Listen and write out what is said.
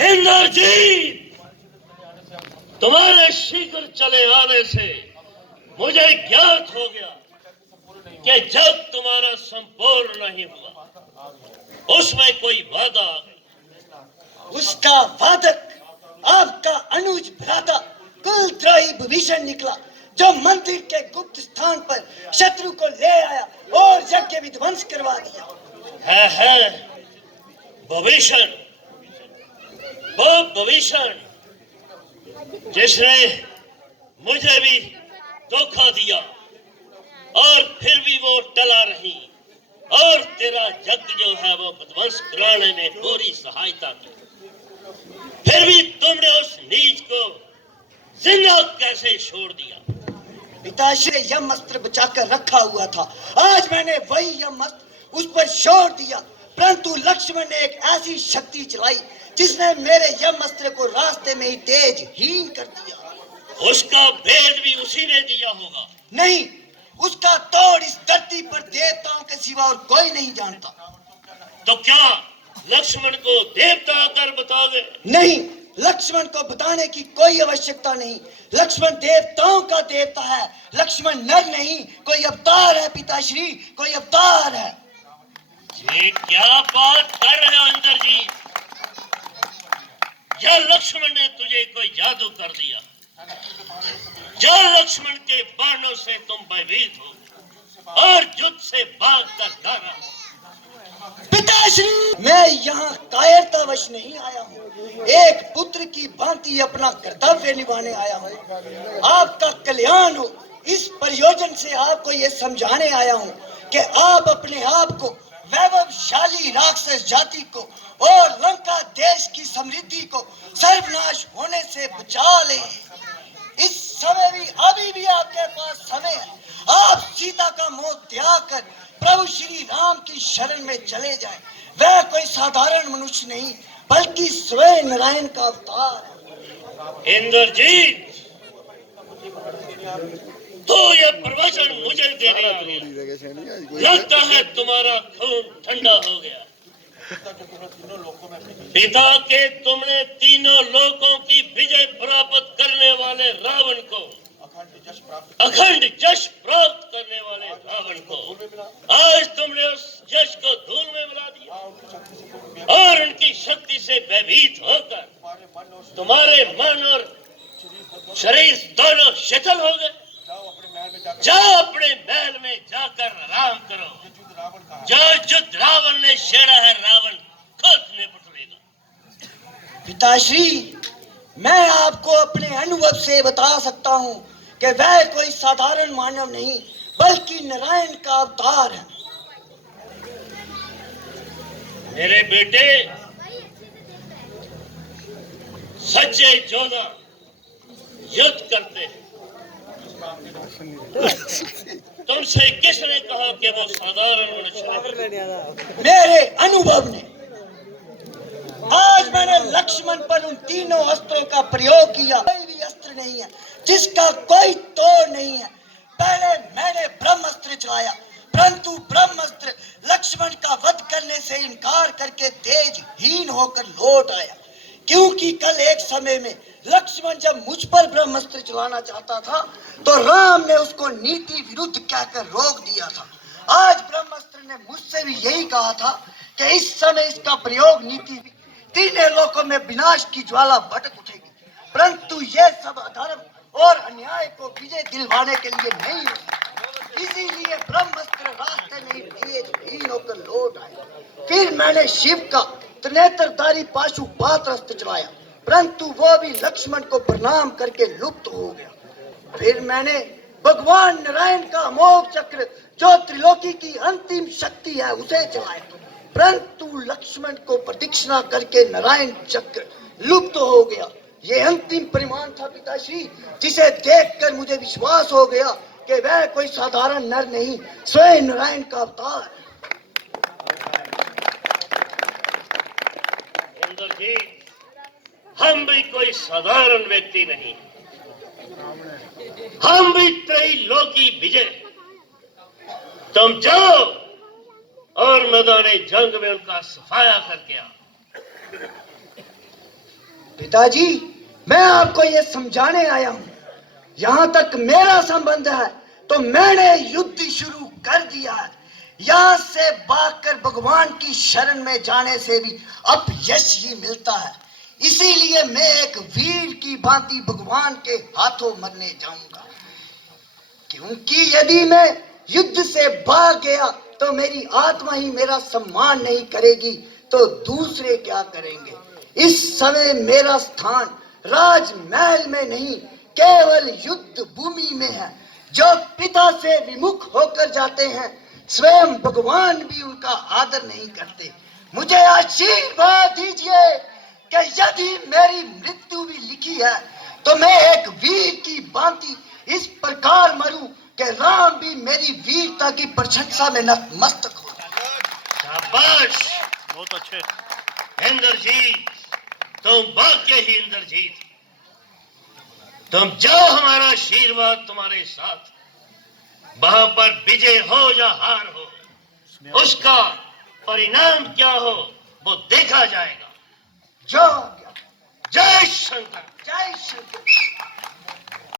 इंद्रजीत, तुम्हारे शीघ्र चले आने से मुझे ज्ञात हो गया कि जब तुम्हारा संपूर्ण नहीं हुआ उसमें कोई वादा, उसका वादक आपका अनुज भ्राता कुलद्रोही विभीषण निकला, जो मंदिर के गुप्त स्थान पर शत्रु को ले आया और यज्ञ विध्वंस करवा दिया। है विभीषण, वो विभीषण जिसने मुझे भी धोखा दिया और फिर भी वो टला नहीं और तेरा यज्ञ जो है वो विध्वंस कराने में पूरी सहायता की। फिर भी तुमने उस नीच को जिंदा कैसे छोड़ दिया? पिताश्री यम अस्त्र बचाकर रखा हुआ था, आज मैंने वही यम अस्त्र उस पर छोड़ दिया, परंतु लक्ष्मण ने एक ऐसी शक्ति चलाई जिसने मेरे यम अस्त्र को रास्ते में ही तेज हीन कर दिया। उसका भेद भी उसी ने दिया होगा। नहीं, उसका तोड़ इस धरती पर देवताओं के सिवा और कोई नहीं जानता। तो क्या लक्ष्मण को देवता आकर बताओगे? नहीं, लक्ष्मण को बताने की कोई आवश्यकता नहीं। लक्ष्मण देवताओं का देवता है, लक्ष्मण नर नहीं, कोई अवतार है पिताश्री, कोई अवतार है। ये क्या बात कर रहे हो इंद्रजीत? या लक्ष्मण ने तुझे कोई जादू कर दिया? या लक्ष्मण के बाणों से तुम भयभीत हो और युद्ध से भाग कर डरा? पिताश्री, मैं यहाँ कायरतावश नहीं आया हूँ, एक पुत्र की भांति अपना कर्तव्य निभाने आया हूँ। आपका कल्याण हो, इस प्रयोजन से आपको ये समझाने आया हूँ कि आप अपने आप को वैभवशाली राक्षस जाति को और लंका देश की समृद्धि को सर्वनाश होने से बचा ले। इस समय भी अभी भी आपके पास समय है, आप सीता का मोह त्याग कर प्रभु श्री राम की शरण में चले जाएं। वह कोई साधारण मनुष्य नहीं बल्कि स्वयं नारायण का अवतार है। इंद्रजीत, तो यह प्रवचन मुझे देने आ गया। लगता है तुम्हारा खून ठंडा हो गया। पिता के तुमने तीनों लोकों की विजय प्राप्त करने वाले रावण को, अखंड यश प्राप्त करने वाले रावण को आज तुमने उस यश को धूल में मिला दिया और उनकी शक्ति से भयभीत होकर तुम्हारे मन और शरीर दोनों शिथिल हो गए। जाओ अपने महल में जाकर आराम करो। जो युद्ध रावण ने छेड़ा है रावण खुद निपट लेगा। पिताश्री, मैं आपको अपने अनुभव से बता सकता हूँ कि वह कोई साधारण मानव नहीं बल्कि नारायण का अवतार है। मेरे बेटे, सच्चे योद्धा युद्ध करते हैं। तुमसे किसने कहा कि वो साधारण मनुष्य है? मेरे अनुभव ने। आज मैंने लक्ष्मण पर उन तीनों अस्त्रों का प्रयोग किया, कोई भी अस्त्र नहीं है जिसका कोई तोड़ नहीं है। पहले मैंने ब्रह्मास्त्र चलाया, परंतु ब्रह्मास्त्र लक्ष्मण का वध करने से इनकार करके तेज हीन होकर लौट आया, क्योंकि कल एक समय में लक्ष्मण जब मुझ पर ब्रह्मास्त्र चलाना चाहता था तो राम ने उसको नीति विरुद्ध कहकर रोक दिया था। आज ब्रह्मास्त्र ने मुझसे भी यही कहा था कि इस समय इसका प्रयोग नीति तीनों लोकों में विनाश की ज्वाला भड़क उठेगी, परंतु ये सब अधर्म और अन्याय को विजय दिलवाने के लिए नहीं है। इसीलिए ब्रह्मास्त्र रास्ते में ही तेज हीन होकर लौट आया। फिर मैंने शिव का त्रिनेत्रधारी पाशुपात अस्त्र चलाया, परंतु वो भी लक्ष्मण को प्रणाम करके लुप्त हो गया। फिर मैंने भगवान नारायण का अमोघ चक्र जो त्रिलोकी की अंतिम शक्ति है उसे चलाया, परंतु लक्ष्मण को प्रदक्षिणा करके नारायण चक्र लुप्त हो गया। ये अंतिम परिमाण था पिताश्री, जिसे देखकर मुझे विश्वास हो गया कि वह कोई साधारण नर नहीं, स्वयं नारायण का अवतार। इंद्रजीत, हम भी कोई साधारण व्यक्ति नहीं, हम भी त्रैलोकी विजय। तुम जाओ और मैदाने जंग में उनका सफाया करके आओ। पिताजी, मैं आपको ये समझाने आया हूं, यहां तक मेरा संबंध है तो मैंने युद्ध शुरू कर दिया है। यहां से भागकर भगवान की शरण में जाने से भी अपयश ही मिलता है। इसीलिए मैं एक वीर की भांति भगवान के हाथों मरने जाऊंगा, क्योंकि यदि मैं युद्ध से भाग गया तो मेरी आत्मा ही मेरा सम्मान नहीं करेगी तो दूसरे क्या करेंगे। इस समय मेरा स्थान राजमहल में नहीं, केवल युद्ध भूमि में है। जो पिता से विमुख होकर जाते हैं, स्वयं भगवान भी उनका आदर नहीं करते। मुझे आशीर्वाद दीजिए कि यदि मेरी मृत्यु भी लिखी है तो मैं एक वीर की भांति इस प्रकार मरूं कि राम भी मेरी वीरता की प्रशंसा में नतमस्तक हो। शाबाश, बहुत अच्छे। इंद्रजीत, तुम वाक्य ही इंद्रजीत। तुम जाओ, हमारा आशीर्वाद तुम्हारे साथ। वहां पर विजय हो या हार हो, उसका परिणाम क्या हो वो देखा जाएगा। जो जय शंकर। जय शंकर।